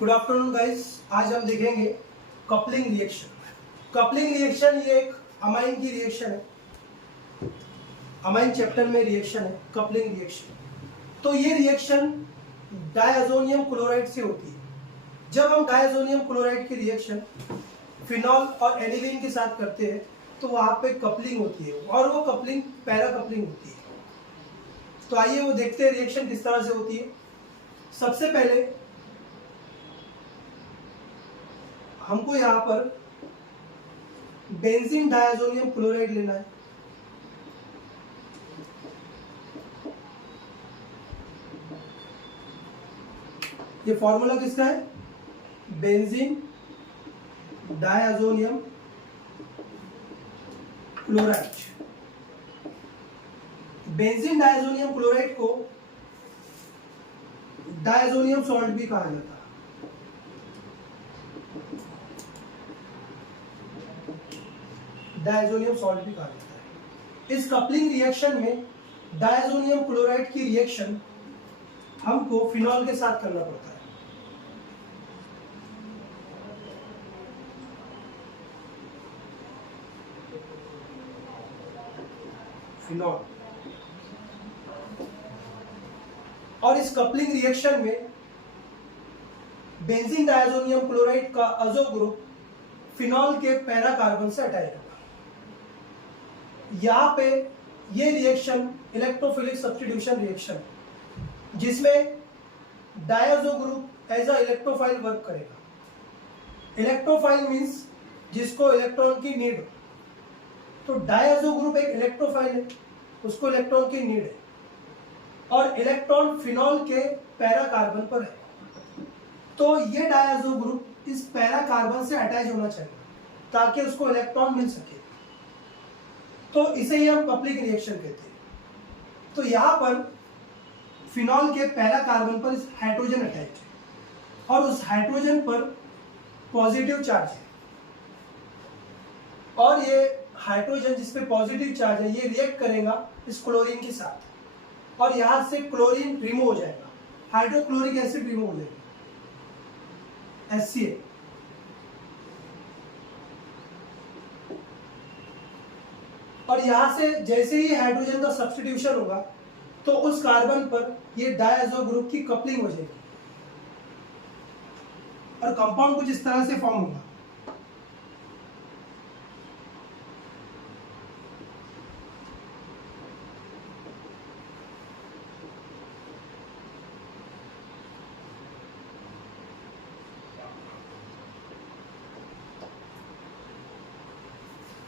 Good afternoon guys. आज हम देखेंगे कपलिंग रिएक्शन। कपलिंग रिएक्शन ये एक अमाइन की रिएक्शन है। अमाइन चैप्टर में रिएक्शन है कपलिंग रिएक्शन। तो ये रिएक्शन डायज़ोनियम क्लोराइड से होती है। जब हम डायज़ोनियम क्लोराइड की रिएक्शन फिनॉल और एनिलीन के साथ करते हैं तो वहाँ पे कपलिंग होती है और वो कपलिंग पैरा कपलिंग होती है। तो आइए वो देखते हैं रिएक्शन किस तरह से होती है। सबसे पहले हमको यहाँ पर बेंजीन डायज़ोनियम क्लोराइड लेना है। ये फॉर्मूला किसका है? Benzene diazonium chloride. Benzene diazonium chloride को डायज़ोनियम सॉल्ट भी कहा जाता है। डायज़ोनियम सॉल्ट भी कहा जाता है। इस कपलिंग रिएक्शन में डायज़ोनियम क्लोराइड की रिएक्शन हमको फिनॉल के साथ करना पड़ता है। फिनॉल। और इस कपलिंग रिएक्शन में बेंजीन डायज़ोनियम क्लोराइड का अज़ो ग्रुप फिनॉल के पैरा कार्बन से अटैच होगा। यहाँ पे ये रिएक्शन इलेक्ट्रोफिलिक सब्स्टिट्यूशन रिएक्शन, जिसमें diazo group as a electrophile work करेगा। इलेक्ट्रोफाइल मींस जिसको इलेक्ट्रॉन की नीड हो। तो डायज़ो ग्रुप एक इलेक्ट्रोफाइल है, उसको इलेक्ट्रॉन की नीड है और इलेक्ट्रॉन फिनॉल के पैरा कार्बन पर है। तो ये डायज़ो ग्रुप इस पैरा कार्बन से अटैच होना चाहिए ताकि उसको इलेक्ट्रॉन मिल सके। तो इसे ही हम कपलिंग रिएक्शन कहते हैं। तो यहाँ पर फिनॉल के पैरा कार्बन पर इस हाइड्रोजन अटैच है और उस हाइड्रोजन पर पॉजिटिव चार्ज है और ये हाइड्रोजन जिसपे पॉजिटिव चार्ज है ये रिएक्ट करेगा इस क्लोरीन के साथ और यहाँ से क्लोरीन रिमूव हो जाएगा, हाइड्रोक्लोरिक एसिड रिमूव हो जाएगा HCl। और यहाँ से जैसे ही हाइड्रोजन का सब्स्टिट्यूशन होगा तो उस कार्बन पर ये डायज़ो ग्रुप की कपलिंग हो जाएगी और कंपाउंड कुछ इस तरह से फॉर्म होगा।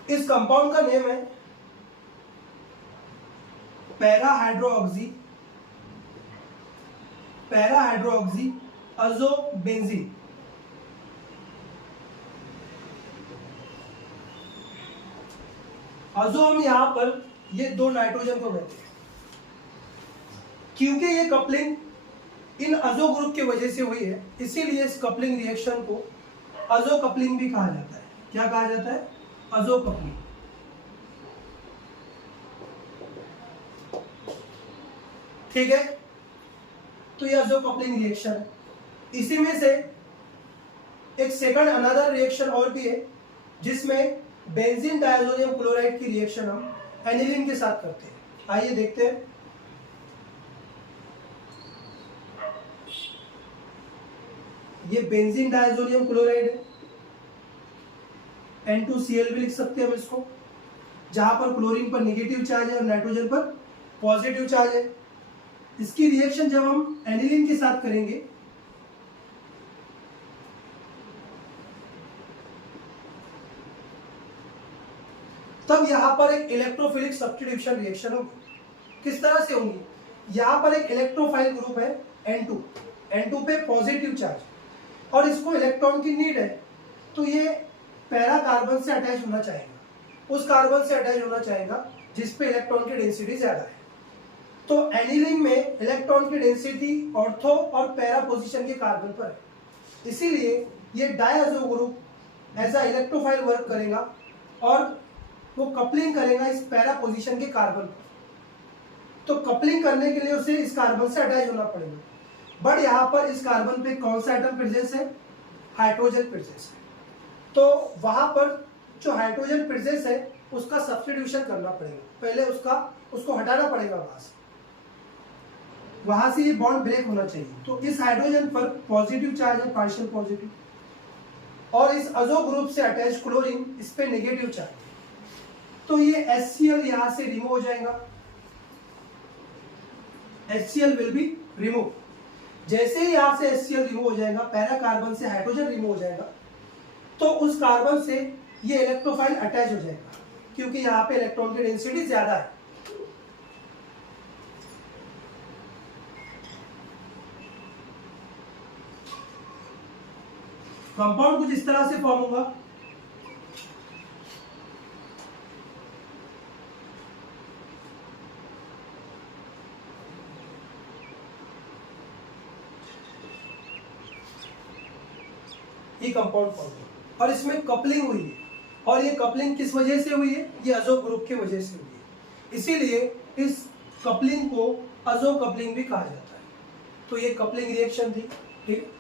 इस कंपाउंड का नेम है पैराहाइड्रोऑक्सी अज़ोबेंजीन। अज़ो हम यहाँ पर ये दो नाइट्रोजन को कहते हैं क्योंकि ये कपलिंग इन अज़ो ग्रुप की वजह से हुई है, इसीलिए इस कपलिंग रिएक्शन को अज़ो कपलिंग भी कहा जाता है। क्या कहा जाता है? अज़ो कपलिंग। ठीक है, तो ये अज़ो कपलिंग रिएक्शन है। इसी में से एक सेकंड अनदर रिएक्शन और भी है जिसमें बेंजीन डायज़ोनियम क्लोराइड की रिएक्शन हम एनिलीन के साथ करते हैं। आइए देखते हैं। ये बेंजीन डायज़ोनियम क्लोराइड है, N2Cl भी लिख सकते हैं हम इसको, जहां पर क्लोरीन पर नेगेटिव चार्ज है और नाइट्रोजन पर पॉजिटिव चार्ज है। इसकी रिएक्शन जब हम एनिलीन के साथ करेंगे तब यहां पर एक इलेक्ट्रोफिलिक सब्स्टिट्यूशन रिएक्शन होगी। किस तरह से होगी? यहां पर एक इलेक्ट्रोफाइल ग्रुप है N2 पे पॉजिटिव चार्ज और इसको इलेक्ट्रॉन की नीड है, तो ये पैरा कार्बन से अटैच होना चाहेगा, उस कार्बन से अटैच होना चाहेगा जिस पे इलेक्ट्रॉन की डेंसिटी ज्यादा है। तो एनिलीन में इलेक्ट्रॉन की डेंसिटी ऑर्थो और पैरा पोजीशन के कार्बन पर है, इसीलिए ये diazo group as a electrophile work करेगा और वो कपलिंग करेगा इस पैरा पोजीशन के कार्बन पर। तो कपलिंग करने के लिए उसे इस कार्बन से अटैच होना पड़ेगा। बट यहाँ पर इस कार्बन पे कौन सा एटम प्रेजेंस है, हाइड्रोजन प्रेजेंस है। तो वहां पर जो हाइड्रोजन प्रेजेंस है उसका सब्स्टिट्यूशन करना पड़ेगा, पहले उसको हटाना पड़ेगा वहां से ये बॉन्ड ब्रेक होना चाहिए। तो इस हाइड्रोजन पर पॉजिटिव चार्ज है, पार्शियल पॉजिटिव, और इस अजो ग्रुप से अटैच क्लोरीन, इस पे नेगेटिव चार्ज है। तो ये HCl यहां से रिमूव हो जाएगा, HCl विल बी रिमूव। जैसे ही यहां से HCl रिमूव हो जाएगा, पैरा कार्बन से हाइड्रोजन रिमूव हो जाएगा, तो उस कार्बन से ये इलेक्ट्रोफाइल अटैच हो जाएगा, क्योंकि यहाँ पे इलेक्ट्रॉन की डेंसिटी ज्यादा है। कंपाउंड कुछ इस तरह से फॉर्म होगा। ये कंपाउंड फॉर्म होगा और इसमें कपलिंग हुई है, और ये कपलिंग किस वजह से हुई है, ये अजो ग्रुप की वजह से हुई है। इसीलिए इस कपलिंग को अजो कपलिंग भी कहा जाता है। तो ये कपलिंग रिएक्शन थी, ठीक।